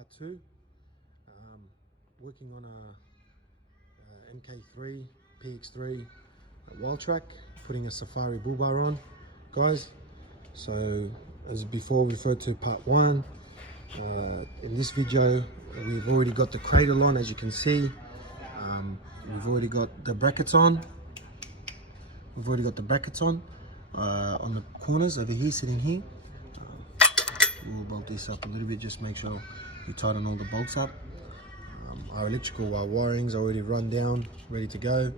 part 2. Working on a MK3 PX2 wild track, putting a safari bull bar on, guys. So as before referred to part 1, in this video we've already got the cradle on, as you can see. We've already got the brackets on. On the corners over here, sitting here. We'll bolt this up a little bit, just make sure you tighten all the bolts up. Our electrical wiring's already run down, ready to go.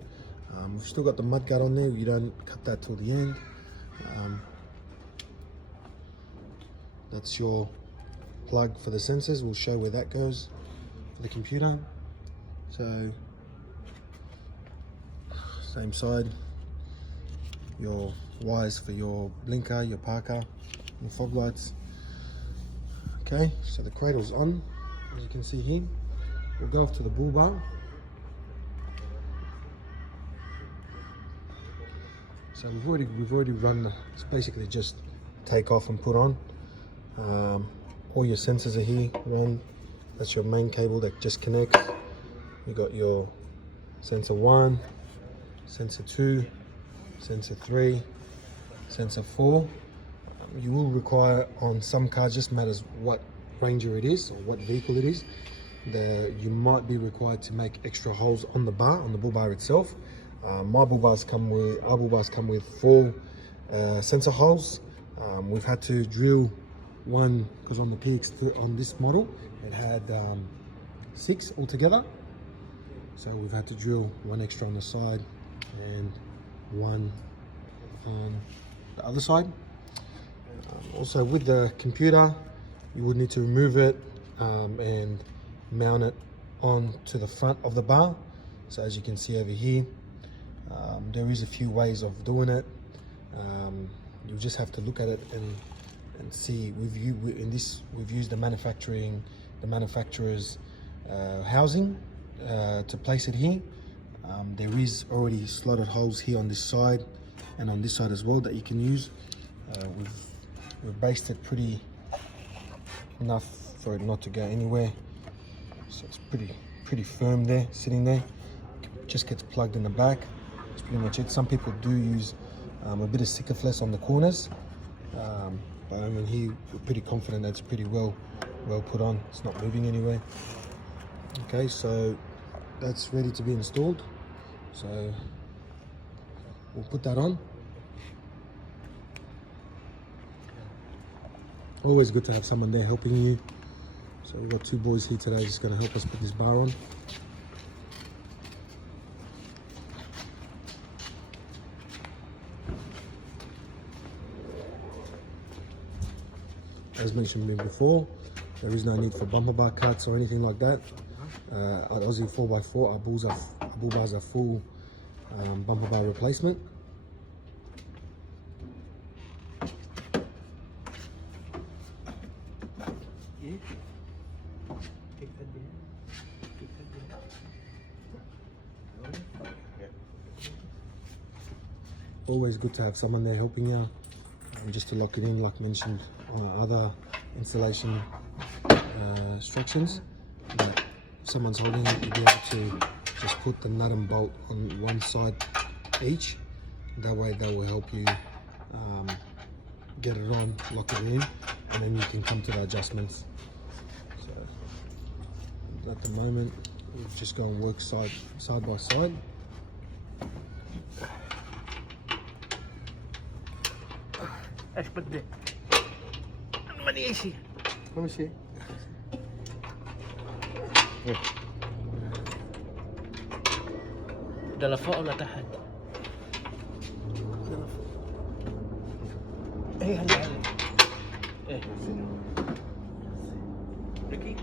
We've still got the mud guard on there. You don't cut that till the end. That's your plug for the sensors. We'll show where that goes for the computer. So same side, your wires for your blinker, your parker, and fog lights. Okay, so the cradle's on, as you can see here. We'll go off to the bull bar. So we've already run. It's basically just take off and put on. All your sensors are here. That's your main cable that just connects. You got your sensor 1, sensor 2, sensor 3, sensor 4. You will require, on some cars, just matters what Ranger it is or what vehicle it is, you might be required to make extra holes on the bar, on the bull bar itself. Our bull bars come with 4 sensor holes. We've had to drill one, because on the PX2, on this model, it had 6 altogether. So we've had to drill 1 extra on the side and 1 on the other side. Also, with the computer, you would need to remove it and mount it on to the front of the bar. So as you can see over here, there is a few ways of doing it. You just have to look at it and see. We've used the manufacturer's housing to place it here. There is already slotted holes here on this side and on this side as well that you can use. We've based it pretty enough for it not to go anywhere, so it's pretty firm there, sitting there. Just gets plugged in the back. That's pretty much it. Some people do use a bit of Sikaflex on the corners, but I mean, here we're pretty confident that it's pretty well put on. It's not moving anywhere. Okay, so that's ready to be installed. So we'll put that on. Always good to have someone there helping you. So we've got 2 boys here today just going to help us put this bar on. As mentioned before, there is no need for bumper bar cuts or anything like that. At Aussie 4x4, our bull bars are full bumper bar replacement. Always good to have someone there helping you, just to lock it in, like mentioned on our other installation instructions. But if someone's holding it, you'll be able to just put the nut and bolt on one side each. That way that will help you get it on, lock it in, and then you can come to the adjustments. So at the moment, we'll just go and work side by side. ايش بدي؟ ماني شيء. Let me see. ده لفوق ولا تحت؟ ايه هلا ايه ريكي؟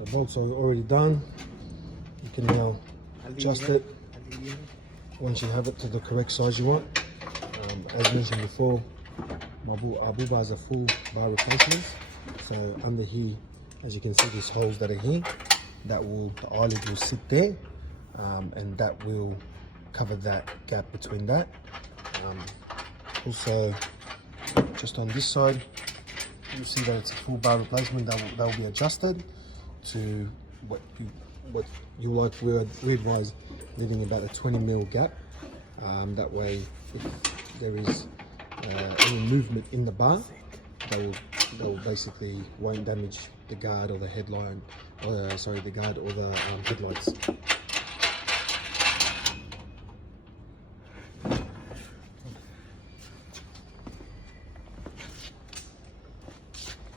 So bolts are already done. You can now adjust it once you have it to the correct size you want. As mentioned before, our bull bars are full bar replacements. So under here, as you can see, these holes that are here, the eyelid will sit there, and that will cover that gap between that. Also, just on this side, you'll see that it's a full bar replacement. That will be adjusted to what you like. We advise leaving about a 20mm gap. That way, if there is any movement in the bar, they will basically won't damage the guard or the headline, the guard or the headlights.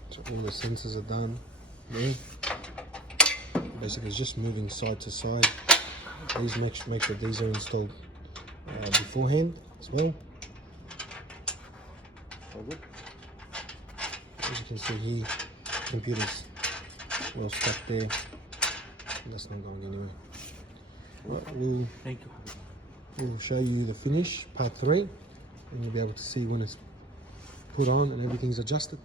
So all the sensors are done there. Basically, it's just moving side to side. Please make sure these are installed beforehand as well. As you can see here, computer's well stuck there. That's not going anywhere. Right, Thank you. we'll show you the finish, part 3, and you'll be able to see when it's put on and everything's adjusted.